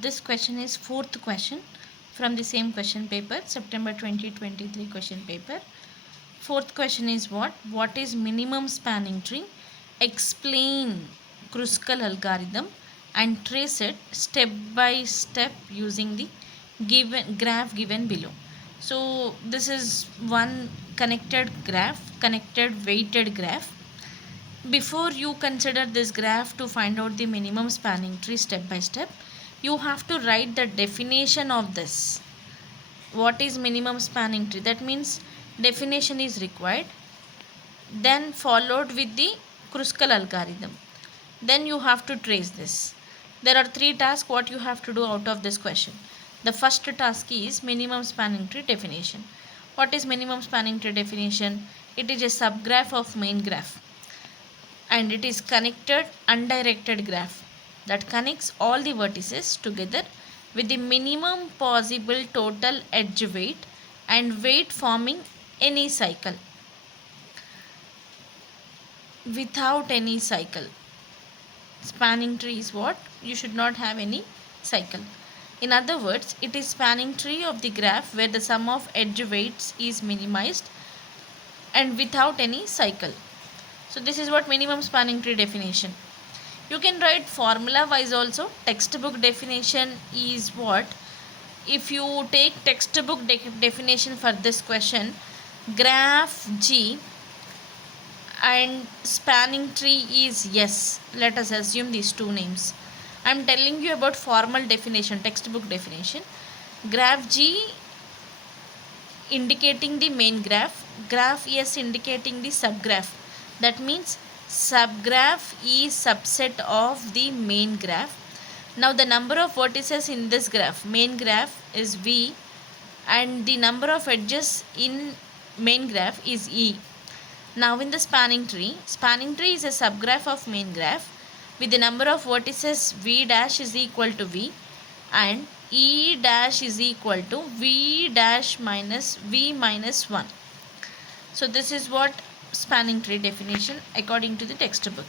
This question is fourth question from the same question paper, September 2023 question paper. Fourth question is what? What is minimum spanning tree? Explain Kruskal algorithm and trace it step by step using the given graph given below. So this is one connected weighted graph. Before you consider this graph to find out the minimum spanning tree step by step, you have to write the definition of this. What is minimum spanning tree? That means definition is required, then followed with the Kruskal algorithm. Then you have to trace this. There are three tasks what you have to do out of this question. The first task is minimum spanning tree definition. What is minimum spanning tree definition? It is a subgraph of main graph, and it is connected undirected graph that connects all the vertices together with the minimum possible total edge weight and weight forming any cycle. Without any cycle, spanning tree is what? You should not have any cycle. In other words, it is spanning tree of the graph where the sum of edge weights is minimized and without any cycle. So this is what minimum spanning tree definition. You can write formula wise also. Textbook definition is what? If you take textbook definition for this question, graph G and spanning tree is yes. Let us assume these two names. I am telling you about formal definition, textbook definition. Graph G indicating the main graph, graph S indicating the subgraph. That means subgraph is subset of the main graph. Now the number of vertices in this graph, main graph, is V, and the number of edges in main graph is E. Now in the spanning tree is a subgraph of main graph with the number of vertices V dash is equal to V and E dash is equal to V dash minus V minus 1. So this is what spanning tree definition according to the textbook.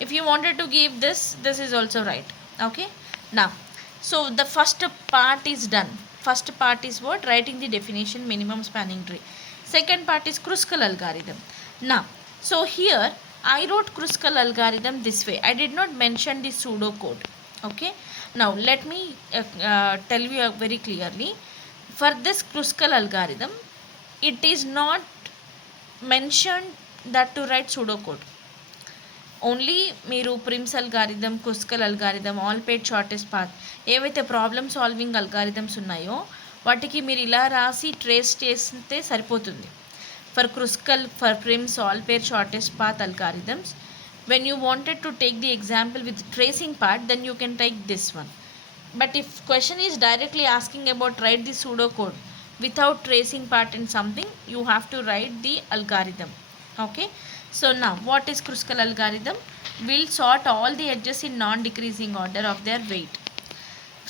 If you wanted to give this is also right. Okay. Now, so the first part is done. First part is what? Writing the definition minimum spanning tree. Second part is Kruskal algorithm. Now, so here I wrote Kruskal algorithm this way. I did not mention the pseudo code. Okay. Now let me tell you very clearly. For this Kruskal algorithm, it is not mentioned that to write pseudocode. Only మీరు Prim's algorithm, Kruskal algorithm, all పేడ్ shortest path ఏవైతే problem solving algorithms ఉన్నాయో వాటికి మీరు ఇలా రాసి trace చేస్తే సరిపోతుంది. For Kruskal, for Prim's, all పేడ్ shortest path algorithms, when you wanted to take the example with tracing part, then you can take this one. But if question is directly asking about write the pseudocode without tracing part in something, you have to write the algorithm. Okay. So now what is Kruskal algorithm? We'll sort all the edges in non-decreasing order of their weight.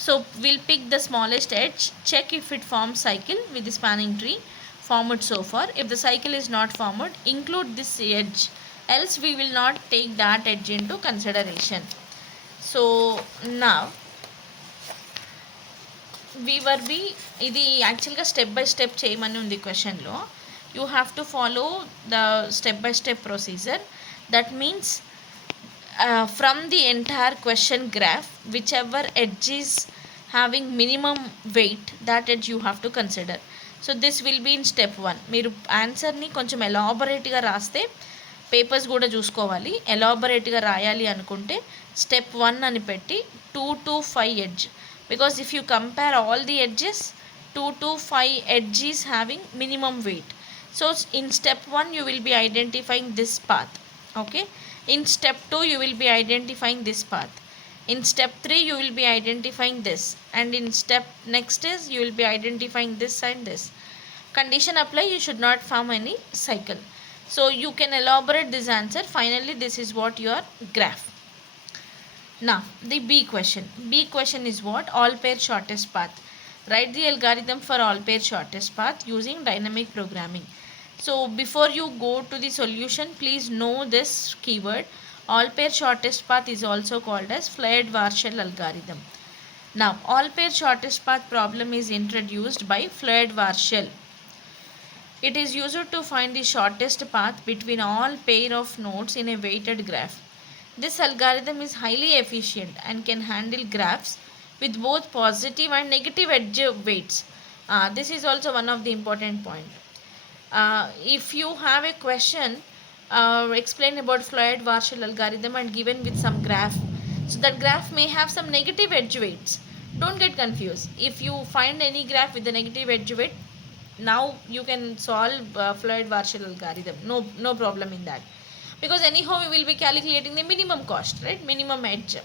So we'll pick the smallest edge, check if it forms cycle with the spanning tree formed so far. If the cycle is not formed, include this edge, else we will not take that edge into consideration. So now ఇది యాక్చువల్గా step by step చేయమని ఉంది క్వశ్చన్లో. You have to follow the step by step procedure. That means from the entire question graph, whichever edge is having minimum weight, that edge you have to consider. So this will be in step 1. మీరు ఆన్సర్ని కొంచెం ఎలాబొరేట్గా రాస్తే, papers కూడా చూసుకోవాలి. ఎలాబొరేట్గా రాయాలి అనుకుంటే step 1 అని పెట్టి 2 to 5 edge. Because if you compare all the edges, 2 to 5 edges having minimum weight. So in step 1 you will be identifying this path. Okay. In step 2 you will be identifying this path. In step 3 you will be identifying this. And in step next is you will be identifying this and this. Condition apply, you should not form any cycle. So you can elaborate this answer. Finally this is what your graph. Now the B question. B question is what? All pair shortest path. Write the algorithm for all pair shortest path using dynamic programming. So before you go to the solution, please know this keyword. All pair shortest path is also called as flared Warshall algorithm. Now, all pair shortest path problem is introduced by Floyd-Warshall. It is used to find the shortest path between all pair of nodes in a weighted graph. This algorithm is highly efficient and can handle graphs with both positive and negative edge weights. This is also one of the important points. If you have a question, explain about Floyd-Warshall algorithm and given with some graph, so that graph may have some negative edge weights. Don't get confused. If you find any graph with a negative edge weight, now you can solve Floyd-Warshall algorithm. No problem in that, because anyhow we will be calculating the minimum cost, right? Minimum edge.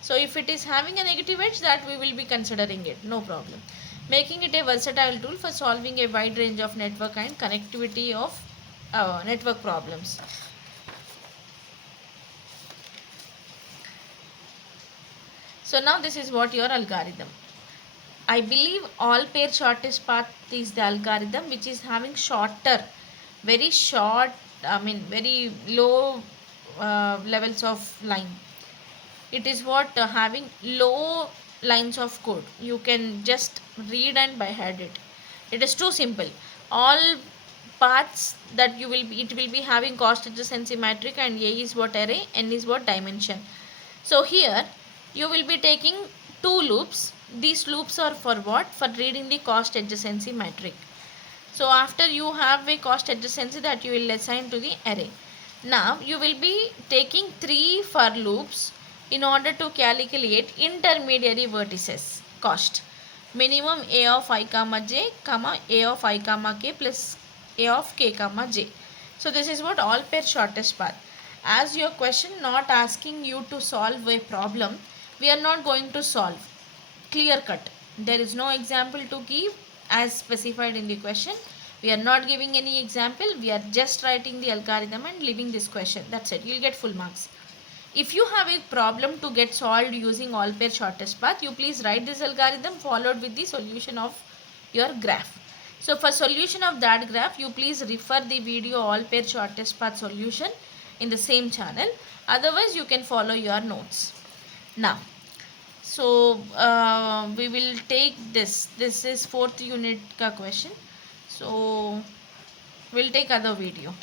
So if it is having a negative edge, that we will be considering it. No problem, making it a versatile tool for solving a wide range of network and connectivity of network problems. So now this is what your algorithm. I believe all pair shortest path is the algorithm which is having shorter, very short, very low levels of line. It is what having low lines of code. You can just read and by head it. It is too simple. All paths that you will be, it will be having cost adjacency matrix, and A is what array, N is what dimension. So here you will be taking two loops. These loops are for what? For reading the cost adjacency matrix. So after you have a cost adjacency, that you will assign to the array. Now you will be taking 3 for loops in order to calculate intermediary vertices cost. Minimum A of I comma j comma A of I comma k plus A of k comma j. So this is what all pair shortest path. As your question not asking you to solve a problem, we are not going to solve. Clear cut. There is no example to give as specified in the question. We are not giving any example. We are just writing the algorithm and leaving this question. That's it. You'll get full marks. If you have a problem to get solved using all pair shortest path, you please write this algorithm followed with the solution of your graph. So for solution of that graph, you please refer the video all pair shortest path solution in the same channel. Otherwise, you can follow your notes. Now, so we will take this. This is 4th unit ka question. So we'll take other video.